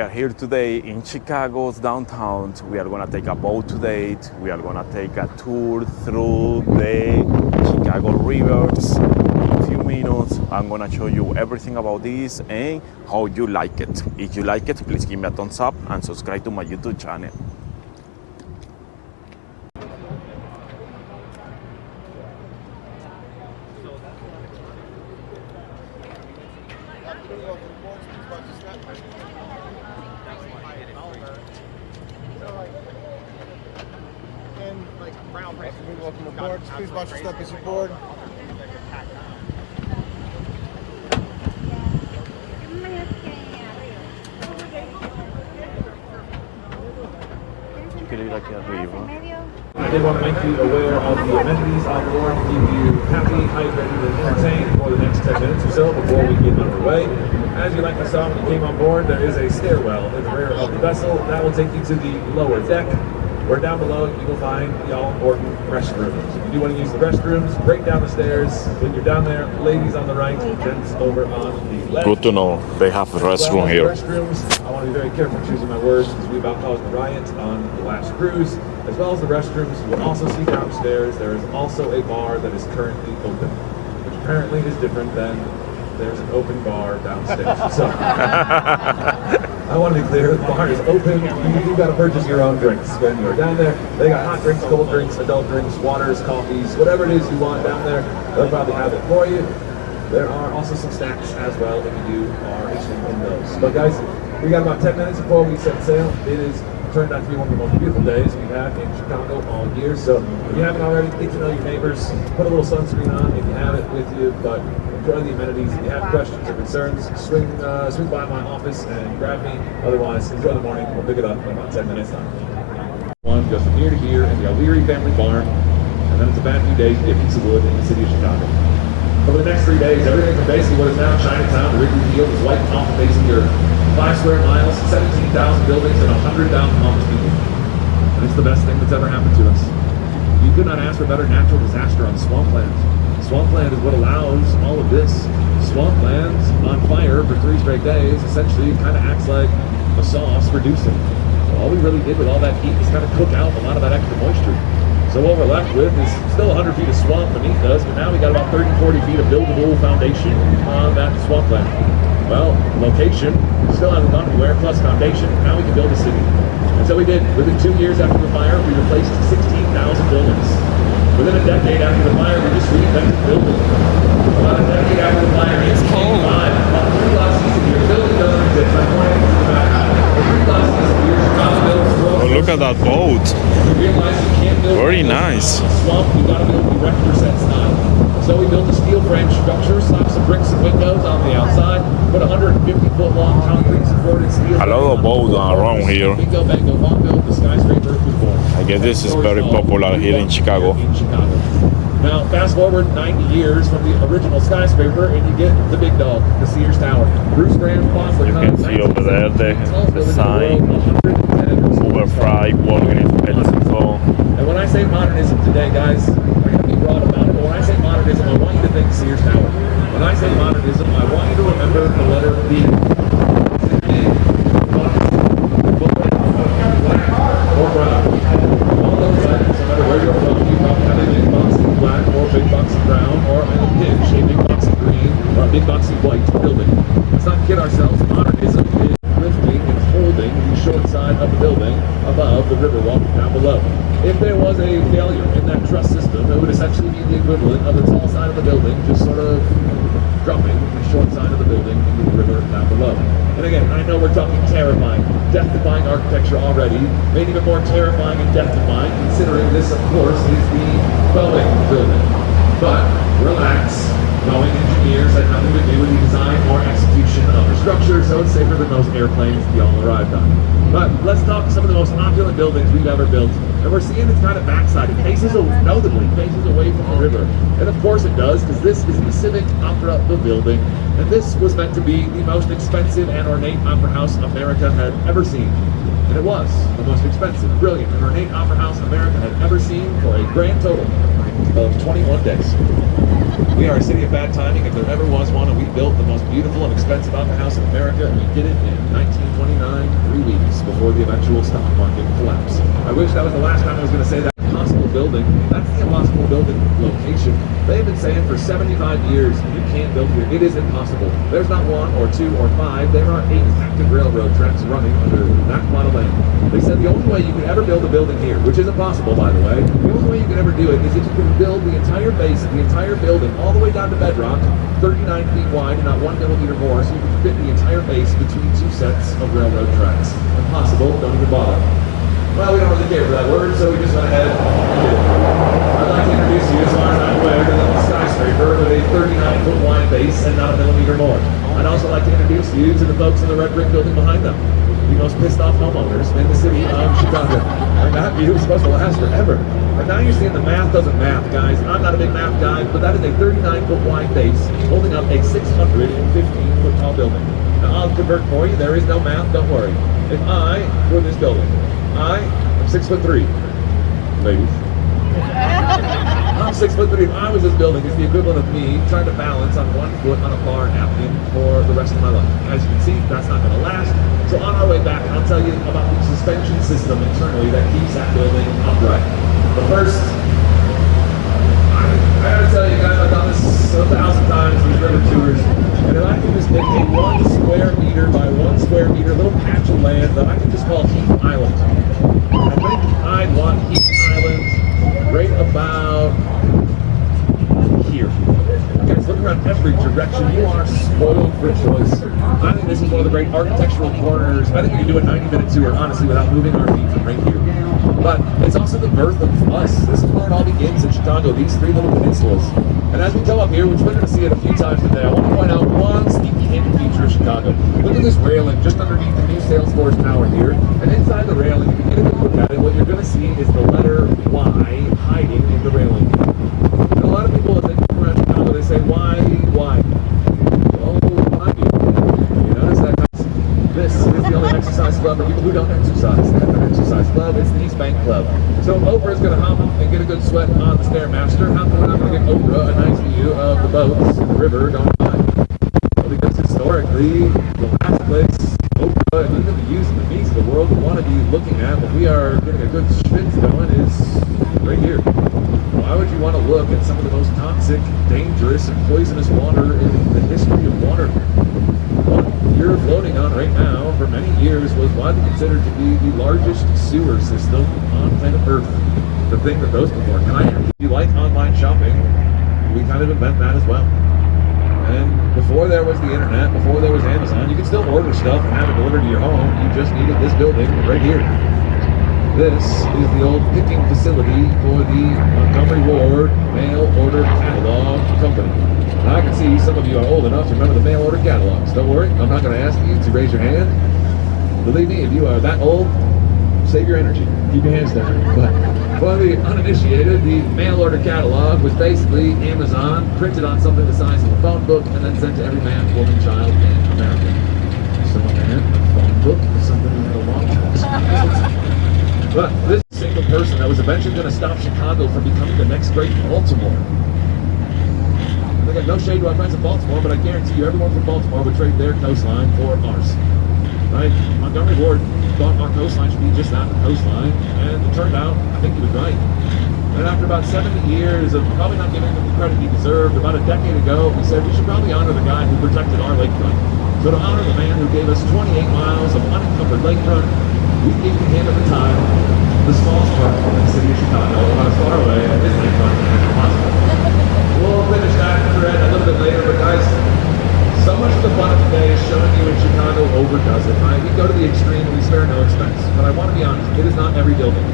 We are here today in Chicago's downtown. We are gonna take a boat today. We are gonna take a tour through the Chicago rivers. In a few minutes, I'm gonna show you everything about this and how you like it. If you like it, please give me a thumbs up and subscribe to my YouTube channel. Welcome aboard. Please watch your step as you board. I did want to make you aware of the amenities on board to keep you happy, hydrated, and entertained for the next 10 minutes or so before we get underway. As you likely saw when you came on board, there is a stairwell in the rear of the vessel that will take you to the lower deck, where down below you will find the all-important restrooms. If you do want to use the restrooms, break down the stairs. When you're down there, ladies on the right, gents over on the left. Good to know they have a restroom here. Restrooms, I want to be very careful choosing my words because we about caused a riot on the last cruise. As well as the restrooms, you will also see downstairs there is also a bar that is currently open, which apparently is different than there's an open bar downstairs. So I want to be clear, the bar is open. You've got to purchase your own drinks when you're down there. They got hot drinks, cold drinks, adult drinks, waters, coffees, whatever it is you want down there, they'll probably have it for you. There are also some snacks as well if you are interested in those. But guys, we got about 10 minutes before we set sail. It is turned out to be one of the most beautiful days we've had in Chicago all year. So if you haven't already, get to know your neighbors, put a little sunscreen on if you have it with you, but enjoy the amenities. If you have questions or concerns, swing by my office and grab me. Otherwise, enjoy the morning. We'll pick it up in about 10 minutes time. One goes from year to year in the O'Leary family barn, and then it's a bad few days to get a piece of wood in the city of Chicago. Over the next 3 days, everything from basically what is now Chinatown to Wrigley Field is wiped off the face of the earth. 5 square miles, 17,000 buildings, and 100,000 homeless people. And it's the best thing that's ever happened to us. You could not ask for a better natural disaster on swampland. Swampland is what allows all of this. Swampland's on fire for 3 straight days. Essentially, it kind of acts like a sauce reducing. So all we really did with all that heat is kind of cook out a lot of that extra moisture. So what we're left with is still 100 feet of swamp beneath us, but now we got about 30, 40 feet of buildable foundation on that swampland. Well, location still hasn't gone anywhere, plus foundation. Now we can build a city. And so we did. Within 2 years after the fire, we replaced 16,000 buildings. Within a decade after the fire, we just reinvented building. About a decade after the fire, it's cold. About 3 blocks east of here, the building doesn't exist. I'm pointing to the back. 3 blocks east of here, Chicago builds. Oh, look at that boat. We realized you can't build. Very nice. Swamp, you got to build the rector set style. So we built a steel frame structure, slapped some bricks and windows on the outside, put 150-foot long concrete supported steel. A lot of boats are around here. Bingo, bango, bongo, the skyscraper was born. I guess this is very popular here in Chicago. Now, fast forward 90 years from the original skyscraper, and you get the big dog, the Sears Tower. Bruce Graham fought for You can see over there the sign, Uber Fry, walking in Mexico. And when I say modernism today, guys, I'm going to be broad about it, but when I say modernism, I want you to think Sears Tower. When I say modernism, I want you to remember the letter B. Or brown. All those items, no matter where you're from, you probably have a big boxy black, or a big boxy brown, or a pinch, a big boxy green, or a big boxy white building. Let's not kid ourselves. Modernism is lifting and holding the short side of the building above the riverwalk down below. If there was a failure in that truss system, it would essentially be the equivalent of the tall side of the building just sort of dropping the short side of the building into the river down below. And again, I know we're talking terrifying, death-defying architecture already, made even more terrifying and death-defying, considering this, of course, is the Boeing building. But relax, Boeing engineers had nothing to do with the design or execution of the structure, so it's safer than those airplanes y'all arrived on. But let's talk some of the most opulent buildings we've ever built. And we're seeing it's kind of backside. It faces, notably, faces away from the river. And of course it does, because this is the Civic Opera Building. And this was meant to be the most expensive and ornate opera house America had ever seen. And it was the most expensive, brilliant, and ornate opera house America had ever seen for a grand total of of 21 days. We are a city of bad timing if there ever was one, and we built the most beautiful and expensive opera house in America, and we did it in 1929, 3 weeks before the eventual stock market collapse. I wish that was the last time I was going to say that. Impossible building, that's the impossible building location. They've been saying for 75 years, you can't build here. It is impossible. There's not 1 or 2 or 5, there are 8 active railroad tracks running under that plot of land. They said the only way you can ever build a building here, which is impossible by the way, the only way you can ever do it is if you can build the entire base of the entire building all the way down to bedrock, 39 feet wide and not 1 millimeter more, so you can fit the entire base between 2 sets of railroad tracks. Impossible, don't even bother. Well, we don't really care for that word, so we just went ahead and did it. I'd like to introduce you, as far as I'm aware, to the skyscraper with a 39-foot wide base and not a millimeter more. I'd also like to introduce you to the folks in the red brick building behind them, the most pissed off homeowners in the city of Chicago. And that view is supposed to last forever. And now you're seeing the math doesn't math, guys. I'm not a big math guy, but that is a 39-foot wide base holding up a 615-foot tall building. Now I'll convert for you. There is no math, don't worry. If I were this building, I am 6'3", ladies. I'm 6'3". If I was this building, it's the equivalent of me trying to balance on 1 foot on a bar napkin for the rest of my life. As you can see, that's not going to last. So on our way back, I'll tell you about the suspension system internally that keeps that building upright. But first, I gotta tell you guys, I've done this 1,000 times, these river tours, and if I can just pick a 1 square meter by 1 square meter little patch of land that I can just call Heath Island. I think I'd want Heath Island right about here. Guys, look around every direction. You are spoiled for choice. I think this is one of the great architectural corners. I think we can do a 90-minute tour, honestly, without moving our feet from right here. But it's also the birth of us. This is where it all begins in Chicago, these 3 little peninsulas. And as we come up here, which we're going to see it a few times today, I want to point out one sneaky hidden feature of Chicago. Look at this railing just underneath the new Salesforce Tower here. And inside the railing, if you get a good look at it, what you're going to see is the letter Y hiding in the railing. And a lot of people, as they come around Chicago, they say, why? Oh, why? You notice that? This is the only exercise club for people who don't exercise. They have an exercise club. It's the East Bank Club. So Oprah is going to hop and get a good sweat on the Stairmaster. How come we're not going to get Oprah a nice view of the boats in the river going by? Well, because historically, the last place Oprah and even the youth and the beats of the world would want to be looking at when we are getting a good schwitz going is right here. Why would you want to look at some of the most toxic, dangerous, and poisonous water in the history of water? What you're floating on right now for many years was widely considered to be the largest sewer system on planet Earth. The thing that goes before. Can I if you like online shopping, we kind of invent that as well. And before there was the internet, before there was Amazon, you could still order stuff and have it delivered to your home. You just needed this building right here. This is the old picking facility for the Montgomery Ward mail order catalog company. Now I can see some of you are old enough to remember the mail order catalogs. Don't worry, I'm not going to ask you to raise your hand. Believe me, if you are that old, save your energy. Keep your hands down. But for the uninitiated, the mail order catalog was basically Amazon printed on something the size of a phone book and then sent to every man, woman, child in America. So man, a phone book is something we had a long time. But this single person that was eventually going to stop Chicago from becoming the next great Baltimore. I got no shade to our friends in Baltimore, but I guarantee you everyone from Baltimore would trade their coastline for ours. Right? Montgomery Ward thought our coastline should be just that, the coastline, and it turned out, I think he was right. And after about 70 years of probably not giving him the credit he deserved, about a decade ago, we said we should probably honor the guy who protected our lakefront. So to honor the man who gave us 28 miles of unencumbered lakefront, we gave him at the time the smallest park in the city of Chicago, about as far away as his lakefront as possible. We'll finish that thread a little bit later, but guys, so much of the fun of today is showing you in Chicago overdoes it, right? We go to the extreme and we spare no expense. But I want to be honest, it is not every building.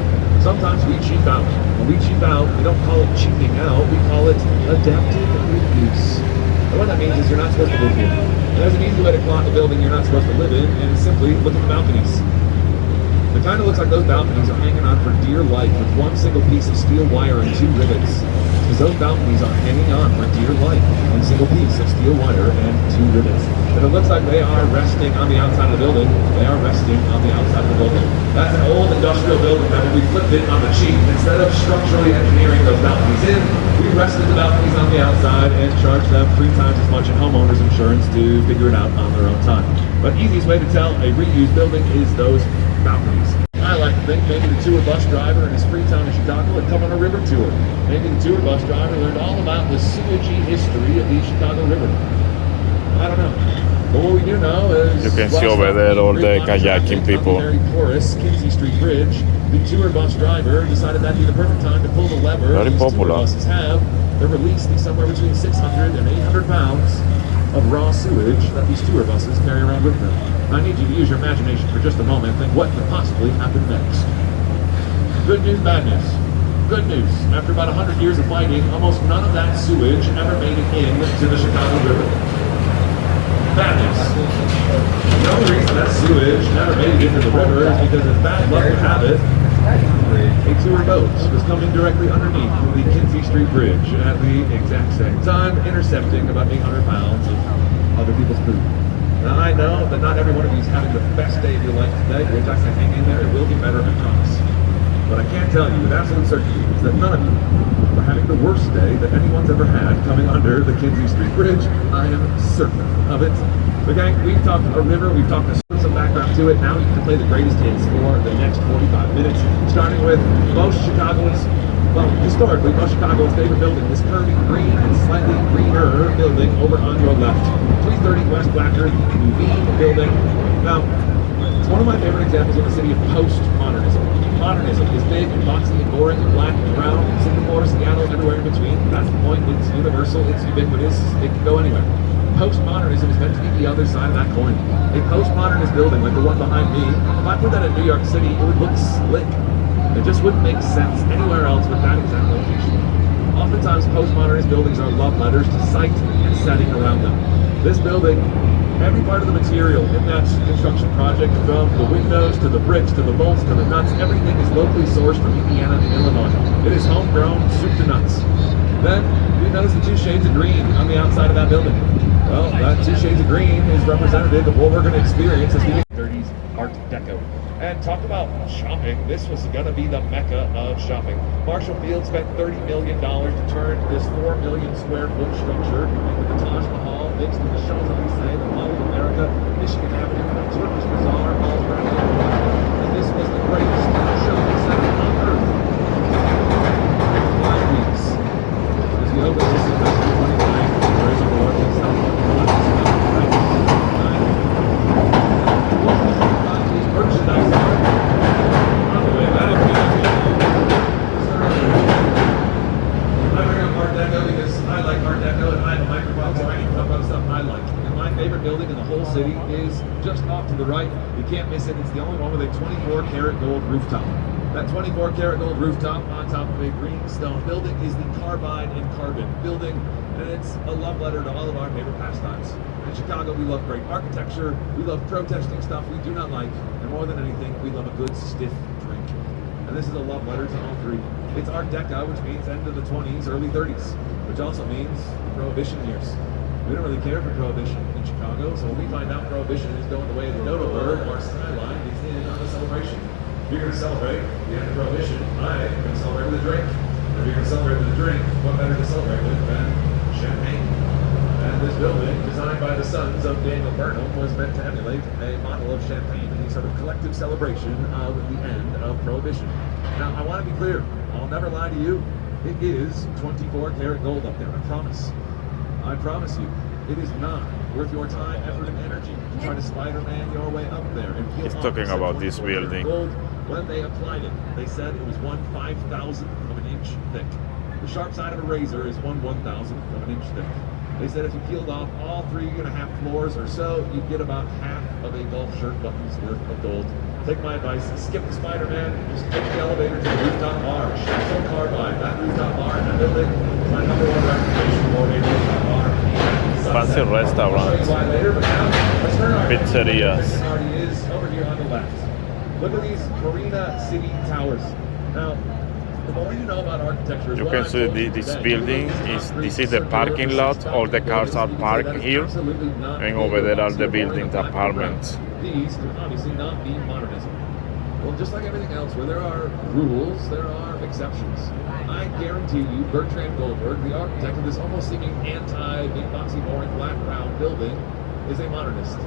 Sometimes we cheap out. When we cheap out, we don't call it cheaping out, we call it adaptive reuse. And what that means is you're not supposed to live here. And there's an easy way to clock a building you're not supposed to live in, and simply look at the balconies. It kind of looks like those balconies are hanging on for dear life with one single piece of steel wire and 2 rivets. because those balconies are hanging on for dear life in a single piece of steel wire and 2 rivets. And it looks like they are resting on the outside of the building. They are resting on the outside of the building. That's an old industrial building that when we flipped it on the cheap, instead of structurally engineering those balconies in, we rested the balconies on the outside and charged them 3 times as much in homeowners insurance to figure it out on their own time. But easiest way to tell a reused building is those balconies. I like to think maybe the tour bus driver in his free time in Chicago had come on a river tour. Maybe the tour bus driver learned all about the sewagey history of the Chicago River. I don't know. But what we do know is you can see over there all the kayaking people. Very porous Kinsey Street Bridge. The tour bus driver decided that'd be the perfect time to pull the lever. Very these popular. Tour buses have. They're releasing somewhere between 600 and 800 pounds of raw sewage that these tour buses carry around with them. I need you to use your imagination for just a moment and think what could possibly happen next. Good news, bad news. Good news. After about 100 years of fighting, almost none of that sewage ever made it into the Chicago River. Bad news. The only reason that sewage never made it into the river is because as bad luck would have it, a tour boat was coming directly underneath the Kinsey Street Bridge at the exact same time, intercepting about 800 pounds of other people's food. Now I know that not every one of you is having the best day of your life today, which I say hang in there, it will be better, I promise. But I can tell you with absolute certainty is that none of you are having the worst day that anyone's ever had coming under the Kinsey Street Bridge. I am certain of it. Okay, we've talked a river, we've talked some background to it. Now you can play the greatest hits for the next 45 minutes, starting with most Chicagoans, well, historically, most Chicagoans' favorite building, this curvy green and slightly greener building over on your left. 330 West Blacker, the Nuveen building. Now, it's one of my favorite examples of the city of postmodernism. Modernism is big and boxy and boring and black and brown in Singapore, Seattle, everywhere in between. That's the point. It's universal, it's ubiquitous, it can go anywhere. Postmodernism is meant to be the other side of that coin. A postmodernist building like the one behind me, if I put that in New York City, it would look slick. It just wouldn't make sense anywhere else with that exact location. Oftentimes, postmodernist buildings are love letters to site and setting around them. This building, every part of the material in that construction project, from the windows to the bricks to the bolts to the nuts, everything is locally sourced from Indiana and Illinois. It is homegrown, soup to nuts. Then, you notice the 2 shades of green on the outside of that building. Well, that 2 shades of green is representative of what we're going to experience as we get 30s Art Deco. And talk about shopping, this was going to be the mecca of shopping. Marshall Field spent $30 million to turn this 4 million square foot structure into the Taj Mahal, mixed with the Champs-Elysees, the Mall of America, Michigan Avenue, Turkish Bazaar, all around the world. And this was the greatest shopping center on earth. 5 weeks. As we open this in 1929, there is a war in South merchandise art. On the way back, I bring up Art Deco because I like Art Deco and I have a microphone, so I can talk about stuff I like. And my favorite building in the whole city is just off to the right. You can't miss it. It's the only one with a 24 karat gold rooftop. That 24 karat gold rooftop on top of a green stone building is the Carbide and Carbon building, and it's a love letter to all of our favorite pastimes. In Chicago, we love great architecture, we love protesting stuff we do not like, and more than anything, we love a good stiff drink. And this is a love letter to all 3. It's Art Deco, which means end of the 20s, early 30s, which also means Prohibition years. We don't really care for Prohibition in Chicago, so when we find out Prohibition is going the way of the dodo bird, our Skyline is in on the celebration. If you're going to celebrate the end of Prohibition, I'm going to celebrate with a drink. If you're going to celebrate with a drink, what better to celebrate with than champagne? And this building, designed by the sons of Daniel Burnham, was meant to emulate a model of champagne, a sort of collective celebration of the end of Prohibition. Now, I want to be clear. I'll never lie to you. It is 24 karat gold up there, I promise. I promise you, it is not worth your time, effort, and energy to try to Spider-Man your way up there. And He's talking about this building. Gold. When they applied it, they said it was 1/5,000th of an inch thick. The sharp side of a razor is 1/1000th of an inch thick. They said if you peeled off all 3.5 floors or so, you'd get about half of a golf shirt button's worth of gold. Take my advice, skip the Spider-Man, just take the elevator to the rooftop bar. Chateau Carbide, that rooftop bar in that building is my #1 recommendation for a rooftop bar. Fancy restaurants, pizzerias. Already is over here on the left. Look at these Marina City Towers. Now, What we know about architecture is You what can I see told you this today. building this is the parking lot. All the cars are parked here, and over there are the buildings, the apartments. These could obviously not be modernism. Well, just like everything else, where there are rules, there are exceptions. I guarantee you, Bertrand Goldberg, the architect of this almost seeming anti-big boxy boring black round building, is a modernist.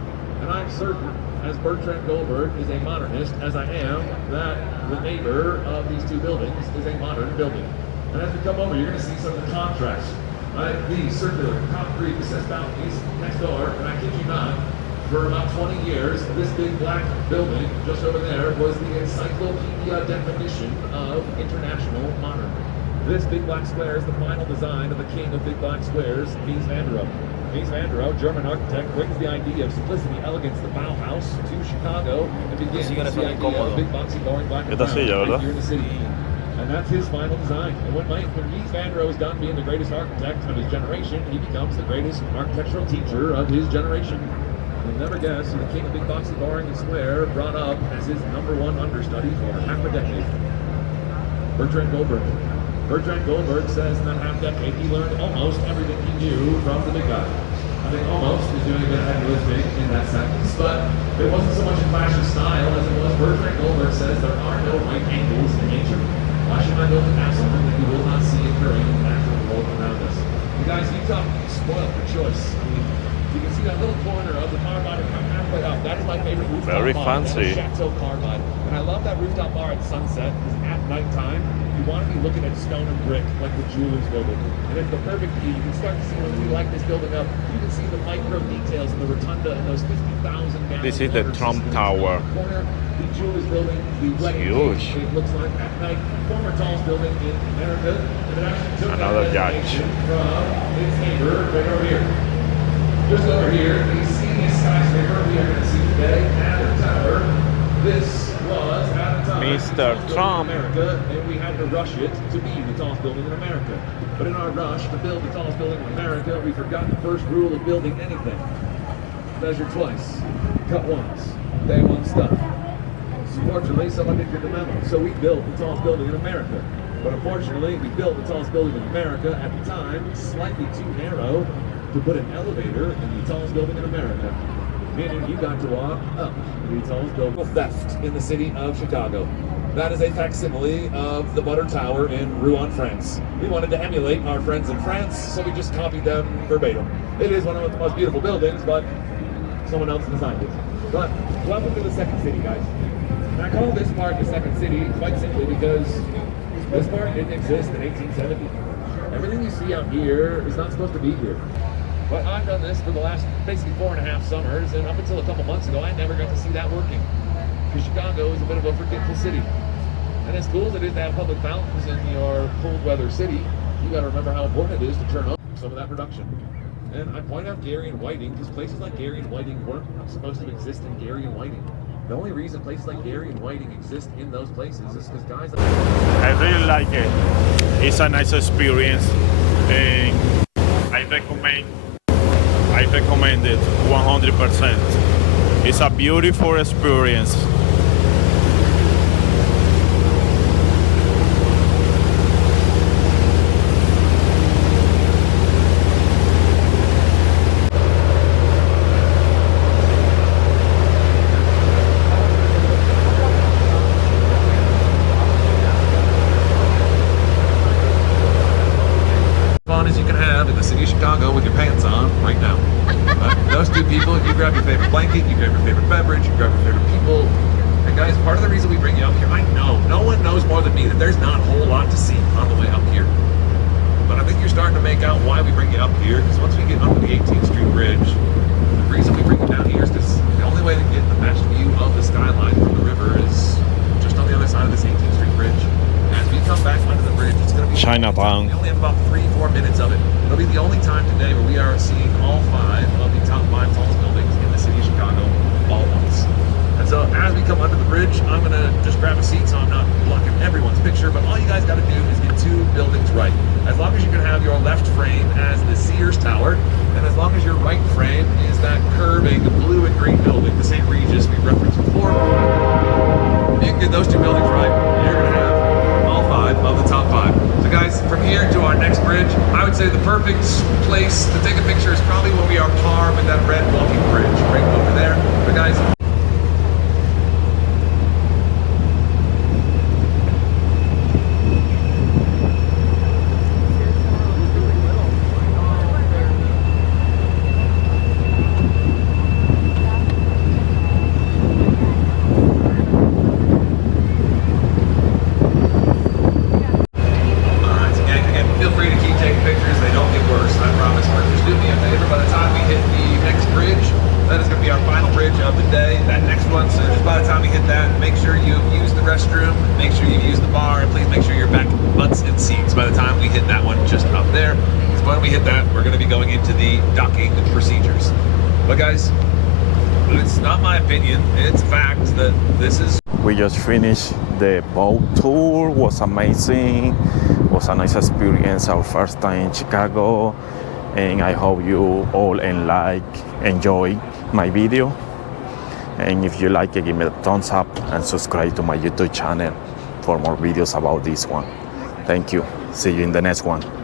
And I'm certain, as Bertrand Goldberg is a modernist, as I am, that the neighbor of these two buildings is a modern building. And as we come over, you're going to see some of the contrast. Right? These circular concrete recessed balconies next door, and I kid you not, for about 20 years, this big black building just over there was the encyclopedia definition of international modern. This big black square is the final design of the king of big black squares, Mies van der Rohe. Mies van der Rohe, German architect, brings the idea of simplicity, elegance, the Bauhaus to Chicago and begins the idea of big boxy boring black and brown right here in the city. And that's his final design. And when Mies van der Rohe is done being the greatest architect of his generation, he becomes the greatest architectural teacher of his generation. You'll never guess who the king of big boxy boring and square brought up as his #1 understudy for half a decade. Bertrand Goldberg. Bertrand Goldberg says in that half decade he learned almost everything he knew from the big guy. I think almost is doing a bit of heavy lifting in that sentence, but it wasn't so much a clash of style as it was Bertrand Goldberg says there are no right angles in nature. Why should I build a castle that you will not see occurring in the natural world around us? You guys, you talk spoiled for choice. I mean, you can see that little corner of the Carbide come halfway up. That is my favorite rooftop bar. Very fancy. Chateau Carbide. And I love that rooftop bar at sunset because at nighttime, you want to be looking at stone and brick like the jeweler's building. And it's the perfect view. You can start to see when we light this building up, you can see the micro details of the rotunda and those 50,000 gallon. This is the Trump Tower. Corner, the jeweler's building, the wedding huge. cake, it looks like at night. Former tallest building in America. And it actually took Another that judge. from its neighbor right over here. Just over here, the skinniest skyscraper we are going to see today, Adder Tower. This was at the time Mr. Trump. in America, and we had to rush it to be the tallest building in America. But in our rush to build the tallest building in America, we forgot the first rule of building anything: measure twice, cut once, day one stuff. Fortunately, someone didn't get the memo, so we built the tallest building in America. But unfortunately, we built the tallest building in America at the time slightly too narrow to put an elevator in the tallest building in America. Meaning you got to walk up the tallest building. Theft in the city of Chicago. That is a facsimile of the Butter Tower in Rouen, France. We wanted to emulate our friends in France, so we just copied them verbatim. It is one of the most beautiful buildings, but someone else designed it. But welcome to the second city, guys. And I call this part the second city quite simply because this part didn't exist in 1870. Everything you see out here is not supposed to be here. But I've done this for the last basically 4.5 summers, and up until a couple months ago, I never got to see that working. Because Chicago is a bit of a forgetful city. And as cool as it is to have public fountains in your cold weather city, you gotta remember how important it is to turn up some of that production. And I point out Gary and Whiting because places like Gary and Whiting weren't supposed to exist in Gary and Whiting. The only reason places like Gary and Whiting exist in those places is because guys like... I really like it. It's a nice experience, and I recommend it 100%. It's a beautiful experience. As you can have in the city of Chicago with your pants on right now. Those two people, you grab your favorite blanket, you grab your favorite beverage, you grab your favorite people. And guys, part of the reason we bring you up here, I know, no one knows more than me that there's not a whole lot to see on the way up here. But I think you're starting to make out why we bring you up here, because once we get under the 18th Street Bridge, the reason we bring you down here is because the only way to get the best view of the skyline from the river is just on the other side of this 18th Street Bridge. As we come back under the bridge, it's going to be Chinatown. We only have about 3-4 minutes of it. It'll be the only time today where we are seeing all 5 of the top 5 tallest buildings in the city of Chicago all at once. And so as we come under the bridge, I'm going to just grab a seat so I'm not blocking everyone's picture, but all you guys got to do is get 2 buildings right. As long as you can have your left frame as the Sears Tower, and as long as your right frame is that curving blue and green building, the St. Regis we referenced before, if you can get those 2 buildings right, you're going to have all 5 of the top 5. So guys, from here to our next bridge, I would say the perfect place to take a picture is probably when we are par with that red walking bridge right over there. But guys, make sure you use the bar, and please make sure you're back butts and seats by the time we hit that one just up there. Because when we hit that, we're going to be going into the docking procedures. But guys, it's not my opinion, it's fact that this is... We just finished the boat tour, was amazing, was a nice experience, our first time in Chicago, and I hope you all enjoy my video. And if you like it, give me a thumbs up and subscribe to my YouTube channel for more videos about this one. Thank you. See you in the next one.